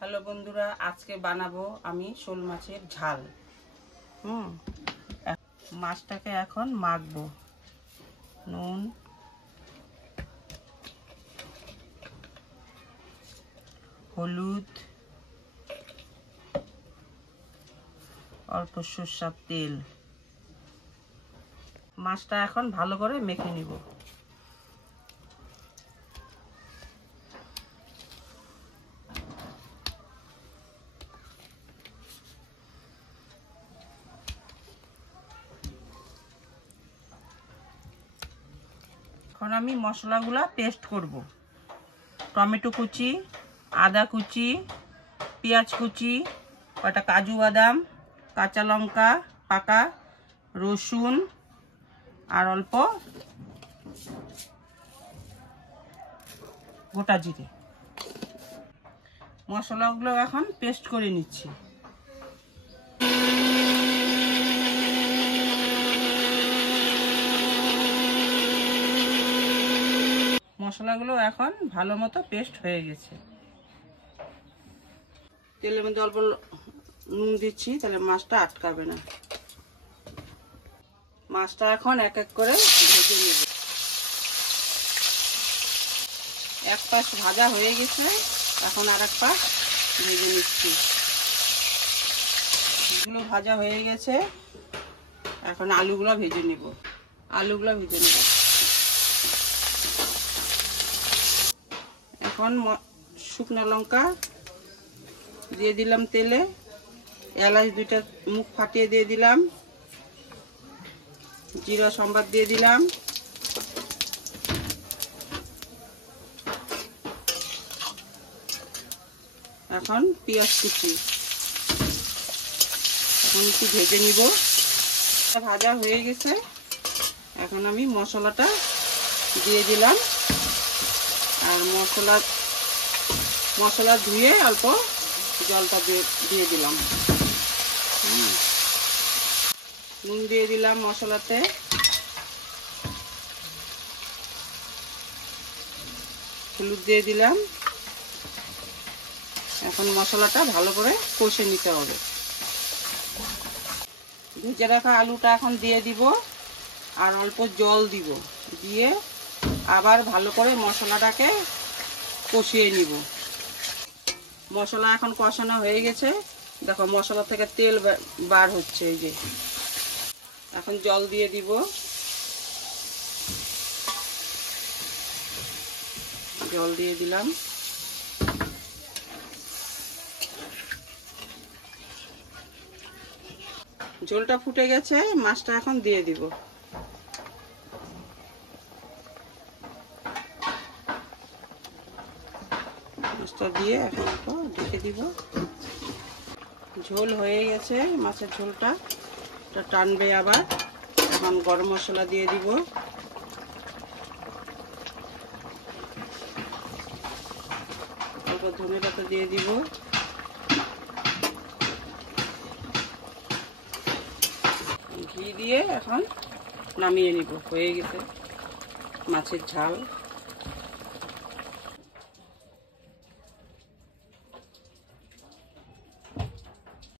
Hello বন্ধুরা, আজকে বানাবো আমি শোল মাছের ঝাল। মাছটাকে এখন মাখবো। নুন, হলুদ, অল্প সরষের তেল। মাছটা এখন ভালো করে মেখে নিব। এখন আমি মশলাগুলা পেস্ট করব। টমেটো কুচি, আদা কুচি, পেঁয়াজ কুচি, কয়টা কাজু বাদাম, কাঁচা লঙ্কা পাকা, রসুন আর অল্প গোটা জিরে। মশলাগুলো এখন পেস্ট করে নিচ্ছি। মশলাগুলো এখন ভালো মতো পেস্ট হয়ে গেছে। তেলের মধ্যে অল্প নুন দিচ্ছি, তাহলে মাছটা আটকাবে না। মাছটা এখন এক এক করে ভেজে নেব। এক পাশ ভাজা হয়ে গেছে, এখন আর এক পাশ ভেজে নিচ্ছি। এগুলো ভাজা হয়ে গেছে, এখন আলুগুলো ভেজে নেব। আলুগুলো ভেজে নেব। এখন শুকনো লঙ্কা দিয়ে দিলাম তেলে, এলাচ দুইটা মুখ ফাটিয়ে দিয়ে দিলাম, জিরা সম্বাদ দিয়ে দিলাম, এখন পেঁয়াজ কুচি। এখন একটু ভেজে নিব। ভাজা হয়ে গেছে, এখন আমি মশলাটা দিয়ে দিলাম। আর মশলা ধুয়ে অল্প জলটা দিয়ে দিলাম। নুন দিয়ে দিলাম মশলাতে, হলুদ দিয়ে দিলাম। এখন মশলাটা ভালো করে কষে নিতে হবে। ভেজে রাখা আলুটা এখন দিয়ে দিব আর অল্প জল দিব, দিয়ে আবার ভালো করে মশলাটাকে কষিয়ে নিব। মশলা এখন কষানো হয়ে গেছে, দেখো মশলা থেকে তেল বার হচ্ছে। এই যে এখন জল দিয়ে দিব। জল দিয়ে দিলাম। ঝোলটা ফুটে গেছে, মাছটা এখন দিয়ে দিব। মাছটা দিয়ে এখন ঢেকে দিব। ঝোল হয়ে গেছে, মাছের ঝোলটা টানবে আবার। এখন গরম মশলা দিয়ে দিব, অল্প ধনে পাতা দিয়ে দিব, ঘি দিয়ে এখন নামিয়ে নিব। হয়ে গেছে মাছের ঝাল।